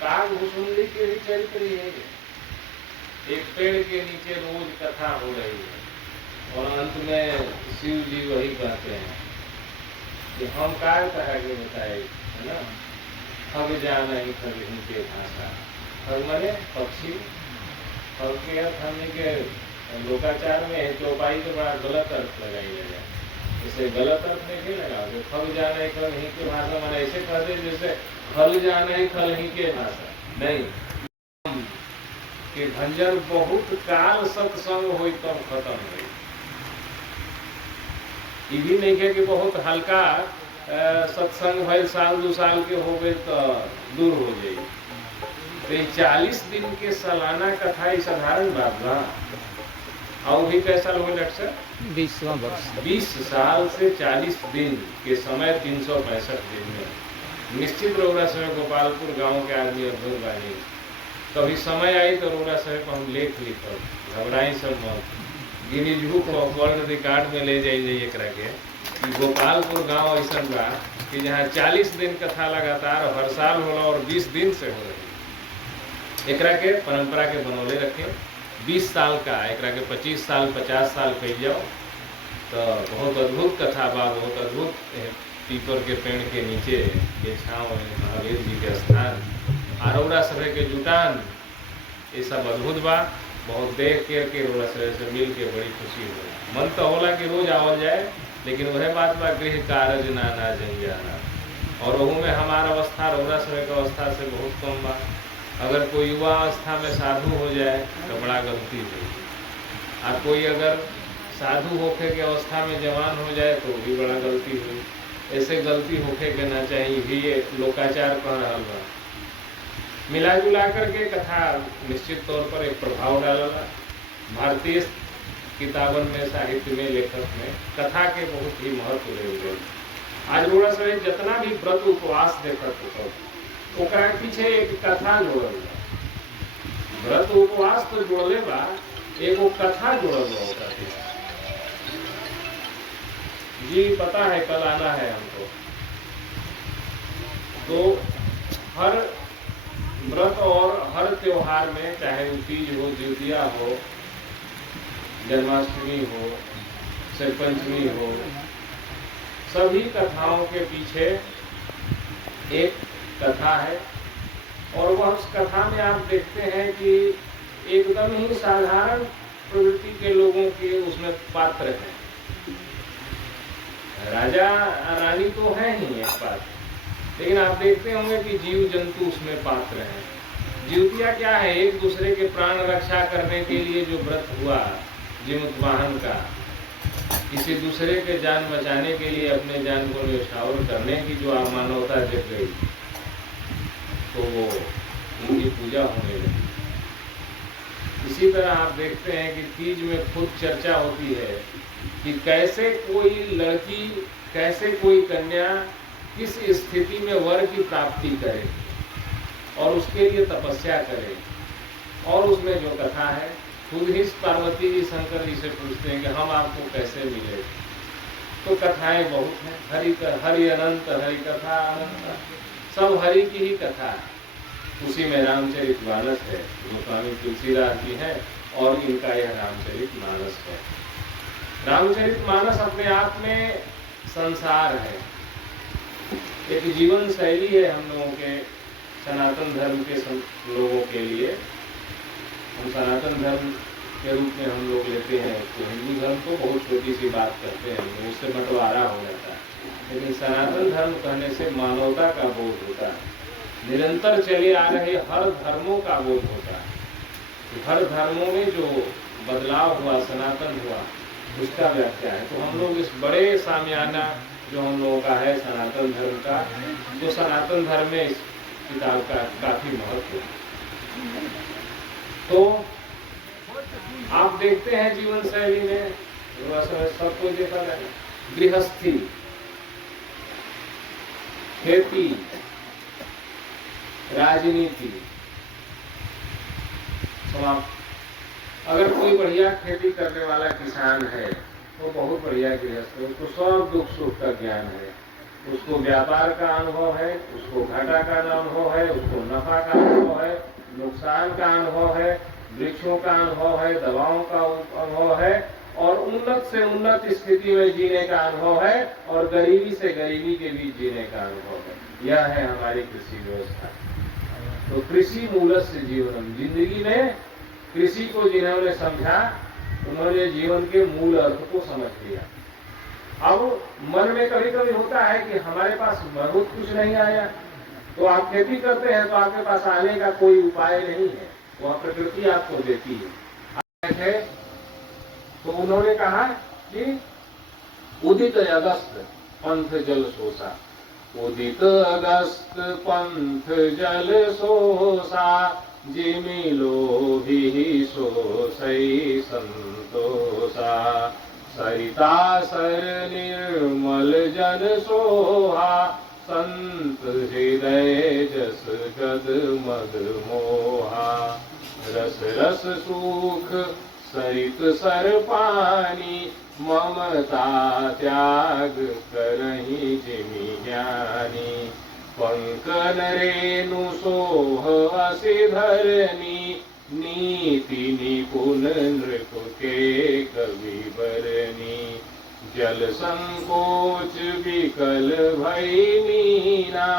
काग भुसुंडी के भी चरित्र है। एक पेड़ के नीचे रोज कथा हो रही है और अंत में शिव जी वही कहते हैं कि हम काय कहा के बताए, है ना, खग जान ही खग इनके भाषा। खग मने पक्षी, खग के अर्थ हमने के लोकाचार में है चौपाई के बड़ा गलत अर्थ लगाई जाए, इसे गलत अर्थ नहीं लगा। जो खग जाना है खग ही के भाषा मैंने ऐसे कहते जैसे खल जाना है खल ही के भाषा नहीं, कि भंजन बहुत काल सत्संग हो तब खत्म हो। ये भी नहीं है कि बहुत हल्का सत्संग भर साल 2 साल के हो गए तो दूर हो जाए। तो 40 दिन के सालाना कथा ही साधारण बात ना। और भी कैसा हो डॉक्टर 20वां वर्ष 20 साल से 40 दिन के समय 365 दिन में निश्चित रोड़ा समय गोपालपुर गांव के आदमी अद्भुत बानी। कभी समय आई तो रोड़ा समय को हम लेख लिखो, घबराई सब मत, Guinness book of world record में ले जाइए एक के कि गोपालपुर गांव ऐसा बा कि जहाँ 40 दिन कथा लगातार हर साल होला और 20 दिन से हो रही। एकरा के परंपरा के बनौले रखे। 20 साल का एकरा के 25 साल 50 साल कह जाओ तो बहुत अद्भुत कथा बा। बहुत अद्भुत पीपर के पेड़ के नीचे के छाँव महावीर जी के स्थान, आरौरा सभे के जुटान, ये सब अद्भुत बा। बहुत देख के रोड़ा सभे से मिल के बड़ी खुशी हो। मन तो होला कि रोज आवल जाए, लेकिन वह बात बा गृह कारज ना जंजाना। और वह में हमारा अवस्था रोड़ा सभे के अवस्था से बहुत कम बा। अगर कोई युवा अवस्था में साधु हो जाए तो बड़ा गलती है, और कोई अगर साधु होके के अवस्था में जवान हो जाए तो भी बड़ा गलती हुई। ऐसे गलती होके के ना चाहिए भी ये लोकाचार कह रहा बा। मिला जुला करके कथा निश्चित तौर पर एक प्रभाव डालला। भारतीय किताबन में साहित्य में लेखक में कथा के बहुत ही महत्व रहे। आज रोड़ा सभे जितना भी व्रत उपवास देखत हो ओकरा पीछे एक कथा जोड़ल बा। व्रत उपवास तो जोड़ले बा, एगो कथा जोड़ल बा ओकरा पीछे। जी पता है कल आना है हमको, तो हर व्रत और हर त्योहार में, चाहे तीज हो, द्वितीया हो, जन्माष्टमी हो, पंचमी हो, सभी कथाओं के पीछे एक कथा है। और वह उस कथा में आप देखते हैं कि एकदम ही साधारण प्रवृत्ति के लोगों के उसमें पात्र हैं। राजा रानी तो है ही एक पात्र, लेकिन आप देखते होंगे कि जीव जंतु उसमें पात्र हैं। जीवतिया क्या है? एक दूसरे के प्राण रक्षा करने के लिए जो व्रत हुआ जीवोत्वाहन का, किसी दूसरे के जान बचाने के लिए अपने जान को न्यौछावर करने की जो मानवता जग गई, तो वो उनकी पूजा होने लगी। इसी तरह आप देखते हैं कि तीज में खुद चर्चा होती है कि कैसे कोई लड़की, कैसे कोई कन्या किस स्थिति में वर की प्राप्ति करे और उसके लिए तपस्या करे। और उसमें जो कथा है, खुद ही पार्वती जी शंकर जी से पूछते हैं कि हम आपको कैसे मिले। तो कथाएं बहुत हैं, हरि अनंत, हरि कथा अनंत, सब हरि की ही कथा है। उसी में रामचरितमानस है, जो स्वामी तुलसीदास जी हैं, और इनका यह रामचरितमानस है। रामचरितमानस अपने आप में संसार है, एक जीवन शैली है हम लोगों के सनातन धर्म के लोगों के लिए। हम सनातन धर्म के रूप में हम लोग लेते हैं तो हिंदू धर्म को बहुत छोटी सी बात करते हैं, उससे बंटवारा हो जाता है। लेकिन सनातन धर्म कहने से मानवता का बोध होता है, निरंतर चले आ रहे हर धर्मों का बोध होता है। हर धर्मों में जो बदलाव हुआ, सनातन हुआ, उसका व्याख्या है। तो हम लोग इस बड़े सामियाना जो हम लोगों का है सनातन धर्म का, तो सनातन धर्म में इस किताब का काफी महत्व है। तो आप देखते हैं जीवन शैली में सब कुछ देखा जाए, गृहस्थी, खेती, राजनीति, समाप्त। अगर कोई बढ़िया खेती करने वाला किसान है तो बहुत बढ़िया गृहस्थ है, उसको सब दुख सुख का ज्ञान है। उसको व्यापार का अनुभव है, उसको घाटा का अनुभव है, उसको नफा का अनुभव है, नुकसान का अनुभव है, वृक्षों का अनुभव है, दवाओं का अनुभव है, और उन्नत से उन्नत स्थिति में जीने का अनुभव है, और गरीबी से गरीबी के बीच जीने का अनुभव है। यह है हमारी कृषि व्यवस्था। तो कृषि मूलस्य जीवनम, जिंदगी में कृषि को जिन्होंने समझा उन्होंने जीवन के मूल अर्थ को समझ लिया। अब मन में कभी कभी होता है कि हमारे पास बहुत कुछ नहीं आया, तो आप खेती करते हैं तो आपके पास आने का कोई उपाय नहीं है, वह प्रकृति आपको देती है। तो उन्होंने कहा कि उदित अगस्त पंथ जल सोसा, उदित अगस्त पंथ जल सोसा, जिमि लोभी सोसई संतोषा, सरिता सर निर्मल जन सोहा, संत हृदय जस गद मद मोहा, रस रस सुख सरित सर पानी, ममता त्याग करहि जिमि ज्ञानी, पंकन रेणु सोह असि धरनी, नीति निपुण नृप के कवि बरनी, जल संकोच विकल भई मीना,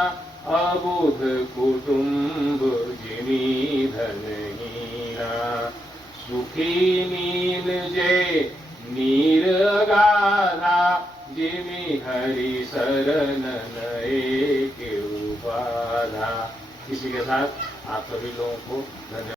अबुध कुटुंब जिनि धनहीना, सुखी नीन जे नीर अगाधा, जिमि हरि शरण नए के उपाधा। इसी के साथ आप सभी लोगों को धन्यवाद।